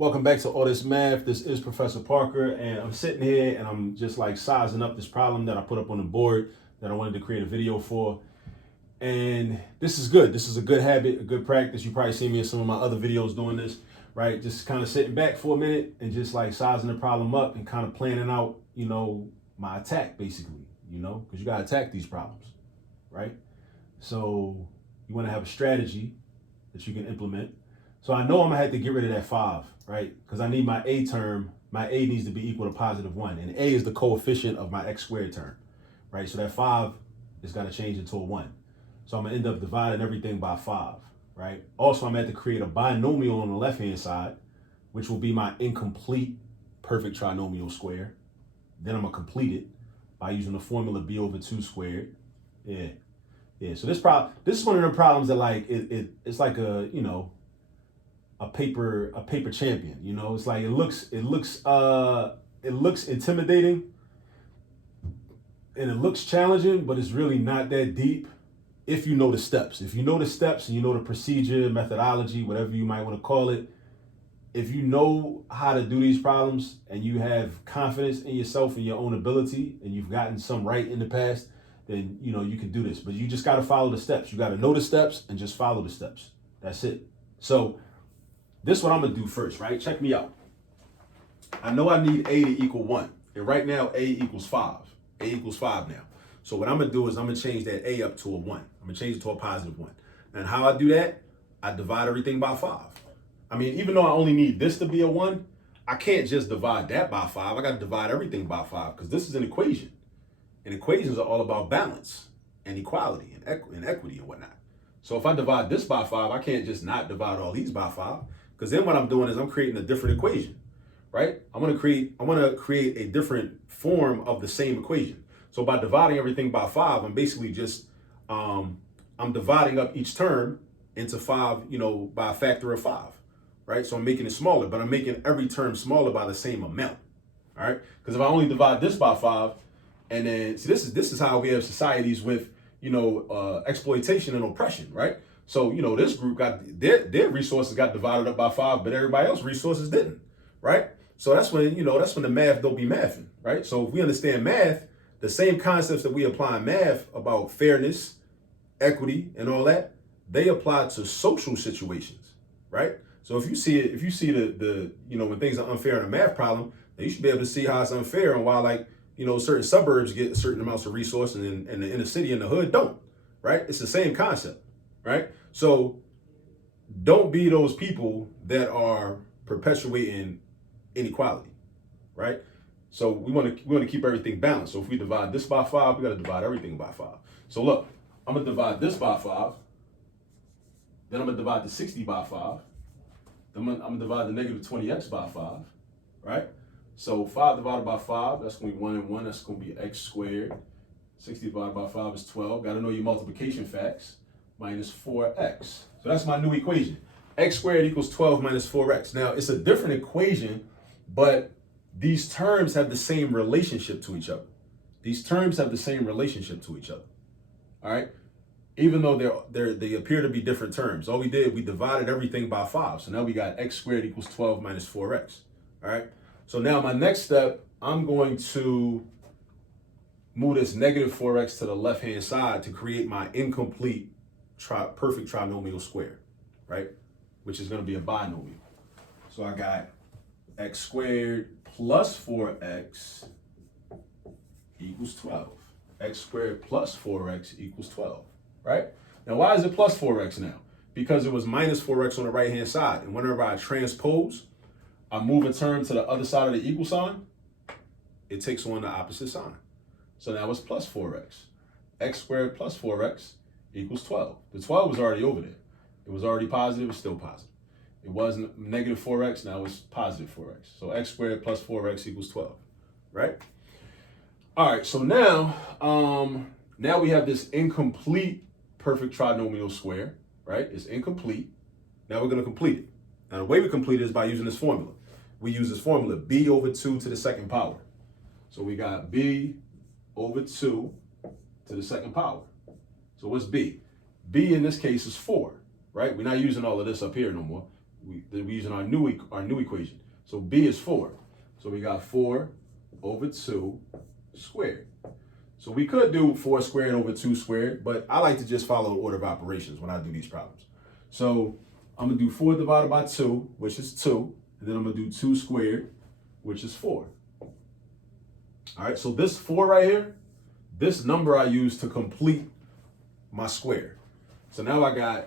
Welcome back to All This Math. This is Professor Parker, and I'm sitting here and I'm just like sizing up this problem that I put up on the board that I wanted to create a video for. And this is good. This is a good habit, a good practice. You probably see me in some of my other videos doing this, right? Just kind of sitting back for a minute and just like sizing the problem up and kind of planning out, my attack basically, because you got to attack these problems, right? So you want to have a strategy that you can implement. So I know I'm gonna have to get rid of that 5, right? Because I need my A term, my A needs to be equal to positive 1. And A is the coefficient of my x squared term, right? So that 5 is gonna change into a 1. So I'm gonna end up dividing everything by 5, right? Also, I'm gonna have to create a binomial on the left-hand side, which will be my incomplete perfect trinomial square. Then I'm gonna complete it by using the formula B over 2 squared. Yeah. So this is one of the problems that like, it's like a paper champion. It's like it looks intimidating and it looks challenging, but it's really not that deep if you know the steps. If you know the steps and you know the procedure, methodology, whatever you might want to call it, if you know how to do these problems and you have confidence in yourself and your own ability and you've gotten some right in the past, then you can do this. But you just got to follow the steps. You got to know the steps and just follow the steps. That's it. So this is what I'm gonna do first, right? Check me out. I know I need A to equal 1. And right now, A equals 5. A equals 5 now. So what I'm gonna do is I'm gonna change that A up to a 1. I'm gonna change it to a positive 1. And how I do that, I divide everything by 5. I mean, even though I only need this to be a 1, I can't just divide that by 5. I gotta divide everything by 5 because this is an equation. And equations are all about balance and equality and equity and whatnot. So if I divide this by 5, I can't just not divide all these by 5. Because then what I'm doing is I'm creating a different equation, right? I want to create a different form of the same equation. So by dividing everything by 5, I'm basically just I'm dividing up each term into 5, by a factor of 5, right? So I'm making it smaller, but I'm making every term smaller by the same amount, all right? Because if I only divide this by 5, and then see this is how we have societies with exploitation and oppression, right? So, this group got their resources got divided up by 5, but everybody else's resources didn't, right? So that's when the math don't be mathing, right? So if we understand math, the same concepts that we apply in math about fairness, equity, and all that, they apply to social situations, right? So if you see the when things are unfair in a math problem, then you should be able to see how it's unfair and why certain suburbs get certain amounts of resources and the inner city and the hood don't, right? It's the same concept, right? So don't be those people that are perpetuating inequality, right? So we want to keep everything balanced. So if we divide this by 5, we got to divide everything by 5. So look, I'm gonna divide this by 5. Then I'm gonna divide the 60 by 5. Then I'm gonna divide the negative 20x by 5, right? So 5 divided by 5, that's gonna be 1 and 1. That's gonna be x squared. 60 divided by 5 is 12. Got to know your multiplication facts. Minus 4x. So that's my new equation. X squared equals 12 minus 4x. Now, it's a different equation, but these terms have the same relationship to each other. These terms have the same relationship to each other. All right? Even though they appear to be different terms. All we did, we divided everything by 5. So now we got x squared equals 12 minus 4x. All right? So now my next step, I'm going to move this negative 4x to the left-hand side to create my incomplete perfect trinomial square, right? Which is going to be a binomial. So I got x squared plus 4x equals 12. X squared plus 4x equals 12, right? Now, why is it plus 4x now? Because it was minus 4x on the right-hand side. And whenever I transpose, I move a term to the other side of the equal sign, it takes on the opposite sign. So now it's plus 4x. X squared plus 4x equals 12. The 12 was already over there. It was already positive, it's still positive. It wasn't negative 4x, now it's positive 4x. So x squared plus 4x equals 12, right? All right, so now we have this incomplete perfect trinomial square, right? It's incomplete. Now we're gonna complete it. Now the way we complete it is by using this formula. We use this formula, b over 2 to the second power. So we got b over 2 to the second power. So what's b? B in this case is 4, right? We're not using all of this up here no more. we're using our new equation. So b is 4. So we got 4 over 2 squared. So we could do 4 squared over 2 squared, but I like to just follow the order of operations when I do these problems. So I'm gonna do 4 divided by 2, which is 2, and then I'm gonna do 2 squared, which is 4. All right, so this 4 right here, this number I use to complete my square. So now I got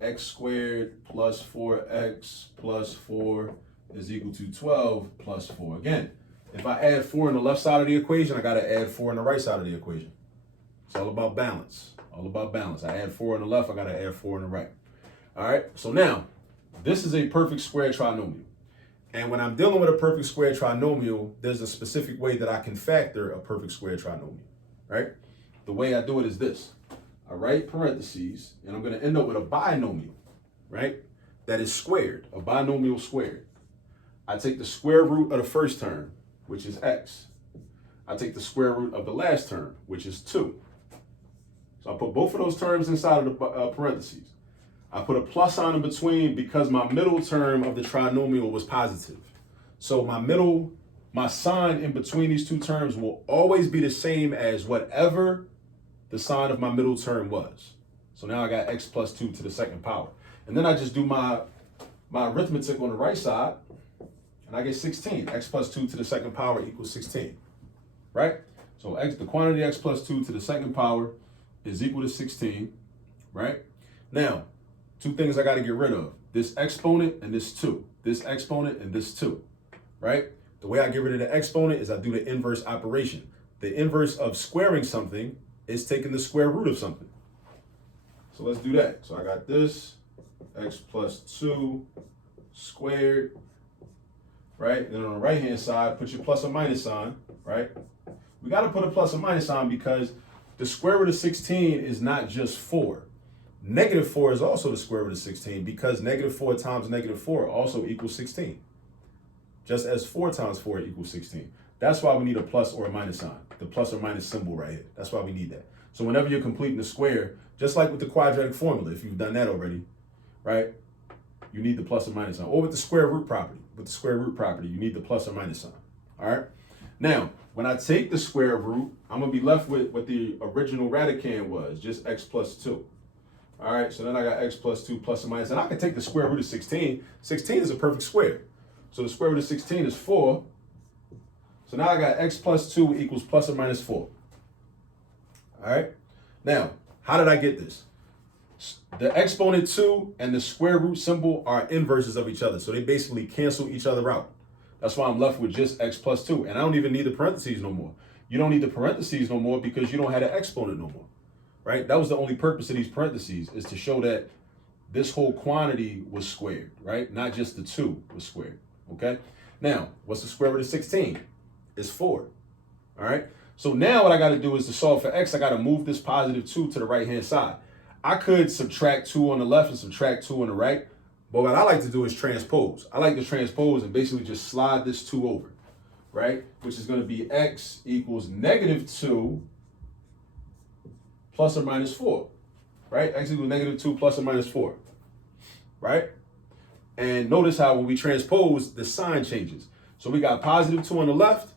x squared plus 4x plus 4 is equal to 12 plus 4. Again, if I add 4 on the left side of the equation, I got to add 4 on the right side of the equation. It's all about balance. All about balance. I add 4 on the left, I got to add 4 on the right. All right, so now this is a perfect square trinomial. And when I'm dealing with a perfect square trinomial, there's a specific way that I can factor a perfect square trinomial, right? The way I do it is this. I write parentheses, and I'm going to end up with a binomial, right? That is squared, a binomial squared. I take the square root of the first term, which is x. I take the square root of the last term, which is 2. So I put both of those terms inside of the parentheses. I put a plus sign in between because my middle term of the trinomial was positive. So my sign in between these two terms will always be the same as whatever the sign of my middle term was. So now I got x plus 2 to the second power. And then I just do my arithmetic on the right side, and I get 16. X plus 2 to the second power equals 16, right? So the quantity x plus 2 to the second power is equal to 16, right? Now, two things I got to get rid of. This exponent and this 2. This exponent and this 2, right? The way I get rid of the exponent is I do the inverse operation. The inverse of squaring something is taking the square root of something. So let's do that. So I got this, x plus 2 squared, right? Then on the right-hand side, put your plus or minus sign, right? We got to put a plus or minus sign because the square root of 16 is not just 4. Negative 4 is also the square root of 16 because negative 4 times negative 4 also equals 16. Just as 4 times 4 equals 16. That's why we need a plus or a minus sign, the plus or minus symbol right here. That's why we need that. So whenever you're completing the square, just like with the quadratic formula, if you've done that already, right, you need the plus or minus sign. Or with the square root property, you need the plus or minus sign, all right? Now, when I take the square root, I'm going to be left with what the original radicand was, just x plus 2. All right, so then I got x plus 2 plus or minus, and I can take the square root of 16. 16 is a perfect square. So the square root of 16 is 4. So now I got x plus 2 equals plus or minus 4. All right, now, how did I get this? The exponent 2 and the square root symbol are inverses of each other. So they basically cancel each other out. That's why I'm left with just x plus 2. And I don't even need the parentheses no more. You don't need the parentheses no more because you don't have the exponent no more. Right? That was the only purpose of these parentheses, is to show that this whole quantity was squared, right? Not just the 2 was squared, okay? Now, what's the square root of 16? It's 4, all right? So now what I got to do is to solve for x, I got to move this positive 2 to the right-hand side. I could subtract 2 on the left and subtract 2 on the right, but what I like to do is transpose. I like to transpose and basically just slide this 2 over, right? Which is going to be x equals negative 2 plus or minus 4, right? X equals negative 2 plus or minus 4, right? And notice how when we transpose, the sign changes. So we got positive 2 on the left,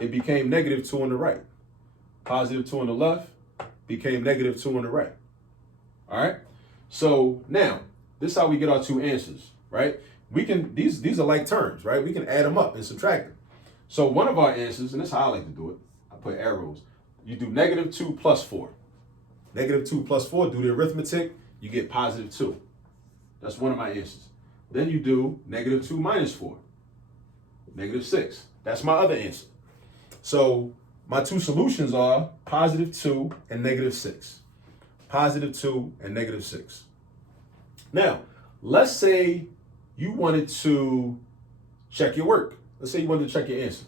it became negative 2 on the right. Positive 2 on the left became negative 2 on the right. All right? So now, this is how we get our two answers, right? We can, these are like terms, right? We can add them up and subtract them. So one of our answers, and this is how I like to do it, I put arrows. You do negative 2 plus 4. Negative 2 plus 4, do the arithmetic, you get positive 2. That's one of my answers. Then you do negative 2 minus 4. Negative 6. That's my other answer. So my two solutions are positive 2 and negative 6. Positive 2 and negative 6. Now, let's say you wanted to check your work. Let's say you wanted to check your answer.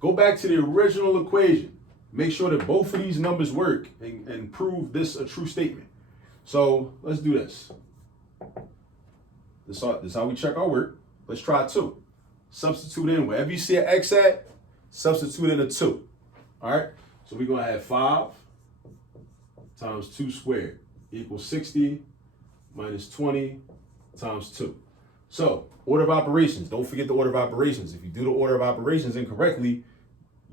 Go back to the original equation. Make sure that both of these numbers work and prove this a true statement. So let's do this. This is how we check our work. Let's try 2. Substitute in wherever you see an x at, substitute in a 2. All right, so we're going to have 5 times 2 squared equals 60 minus 20 times 2. So, order of operations. Don't forget the order of operations. If you do the order of operations incorrectly,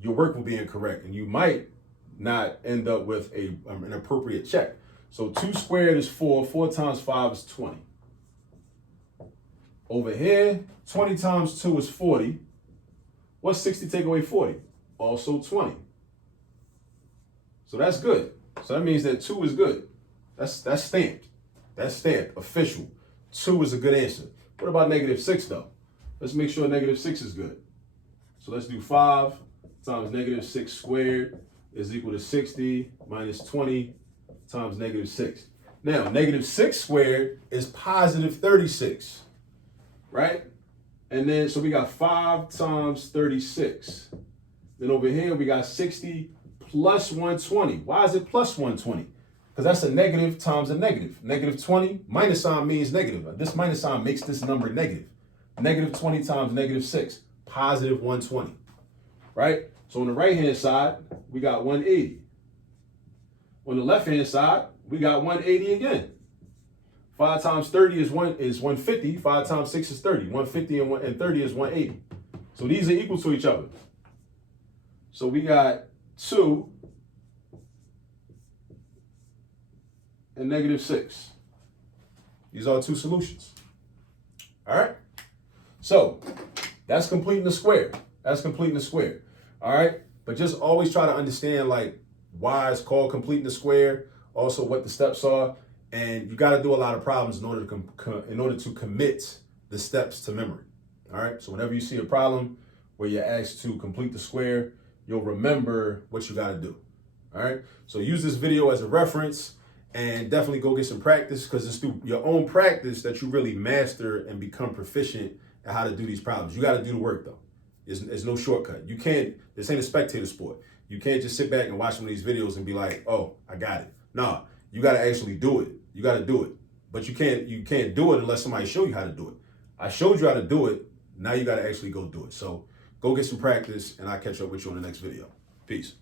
your work will be incorrect, and you might not end up with an appropriate check. So 2 squared is 4. 4 times 5 is 20. Over here, 20 times 2 is 40. What's 60 take away 40? Also 20. So that's good. So that means that 2 is good. That's stamped. That's stamped. Official. 2 is a good answer. What about -6 though? Let's make sure -6 is good. So let's do 5 times -6 squared is equal to 60 minus 20 times -6. Now, -6 squared is positive 36, right? And then, so we got 5 times 36. Then over here, we got 60 plus 120. Why is it plus 120? Because that's a negative times a negative. -20, minus sign means negative. This minus sign makes this number negative. -20 times -6, positive 120, right? So on the right-hand side, we got 180. On the left-hand side, we got 180 again. 5 times 30 is 150. 5 times 6 is 30. 150 and 30 is 180. So these are equal to each other. So we got 2 and -6. These are 2 solutions. All right? So that's completing the square. That's completing the square. All right? But just always try to understand like why it's called completing the square, also what the steps are, and you got to do a lot of problems in order to commit the steps to memory. All right? So whenever you see a problem where you're asked to complete the square, you'll remember what you got to do. All right? So use this video as a reference and definitely go get some practice, because it's through your own practice that you really master and become proficient at how to do these problems. You got to do the work though. There's no shortcut. You can't, this ain't a spectator sport. You can't just sit back and watch some of these videos and be like, oh, I got it. Nah, you got to actually do it. You got to do it. But you can't do it unless somebody show you how to do it. I showed you how to do it. Now you got to actually go do it. So go get some practice, and I'll catch up with you on the next video. Peace.